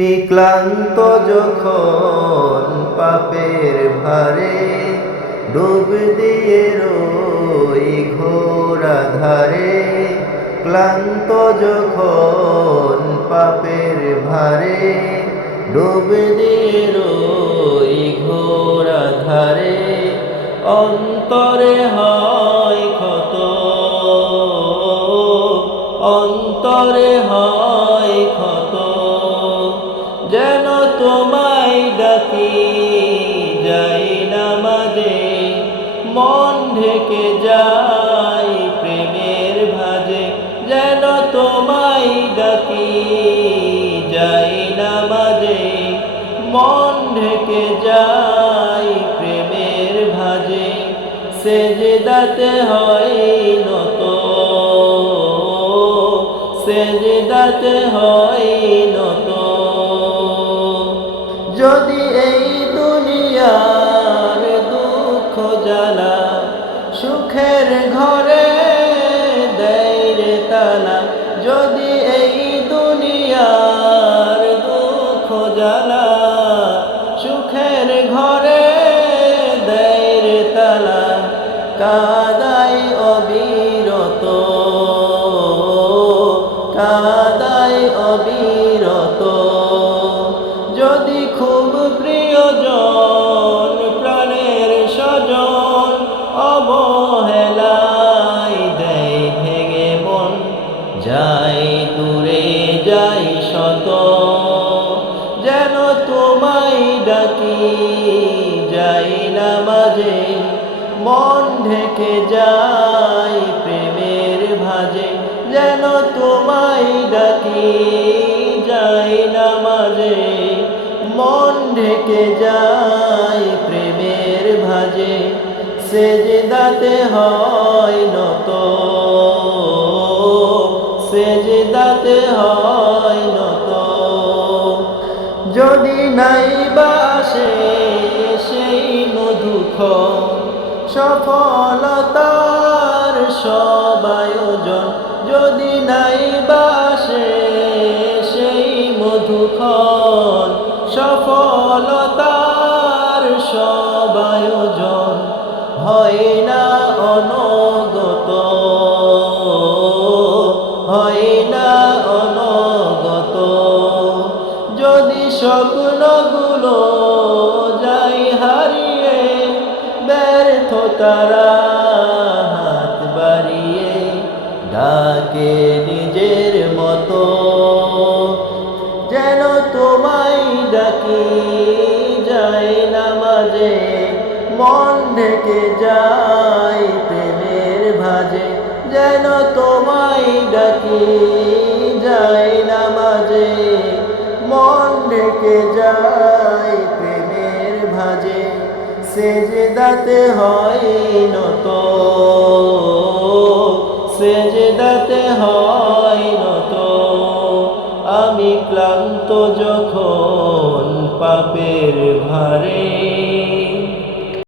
ক্লান্ত যখন পাপের ভারে ডুব দিয়ে রই ঘোর আধারে, ক্লান্ত যখন পাপের ভারে ডুব দিয়ে রই ঘোর আধারে, অন্তরে হয় ক্ষত, অন্তরে হয় ক্ষত, যেন তোমায় ডাকি যাই নামাজে, মন ঢেকে যায় প্রেমের ভাজে, যেন তোমায় ডাকি যাই নামাজে, মন ঢেকে যায় প্রেমের ভাজে, সেজদাতে হয় নত, সেজদাতে হয় নত। যদি এই দুনিয়ার দুঃখ জ্বালা সুখের ঘরে দেয় রে তালা, যদি এই দুনিয়ার দুঃখ জ্বালা সুখের ঘরে দেয় রে তালা, কাদাই অবিরত, কাদাই অবিরত। যদি খুব প্রিয়জন প্রাণের স্বজন অবহেলায় দেয় ভেঙে মন, যাই দূরে যাই শত, যেন তোমায় ডাকি যাই নামাজে, মন ঢেকে যায় প্রেমের ভাজে, যেন তোমায় ডাকি যাই নামাজে, মন ঢেকে যায় প্রেমের ভাজে, সেজদাতে হয় নত, সেজদাতে হয় নত। যদি নাই বাসে সেই মধুক্ষণ সফলতার সব আয়োজন, যদি নাই বাসে সেই মধুক্ষণ সফলতার সব আয়োজন, হয় না অনগত, হয় না অনগত। যদি স্বপ্নগুলো যায় হারিয়ে ব্যর্থতারা হাত বাড়িয়ে ডাকে নিজের মতো, যেন তোমায় ডাকি যাই নামাজে, মন ঢেকে যায় প্রেমের ভাজে, যেন তোমায় ডাকি যাই নামাজে, মন ঢেকে যায় প্রেমের ভাজে, সেজদাতে হয় নত, সেজদাতে হয় নত। আমি ক্লান্ত যখন পাপের ভারে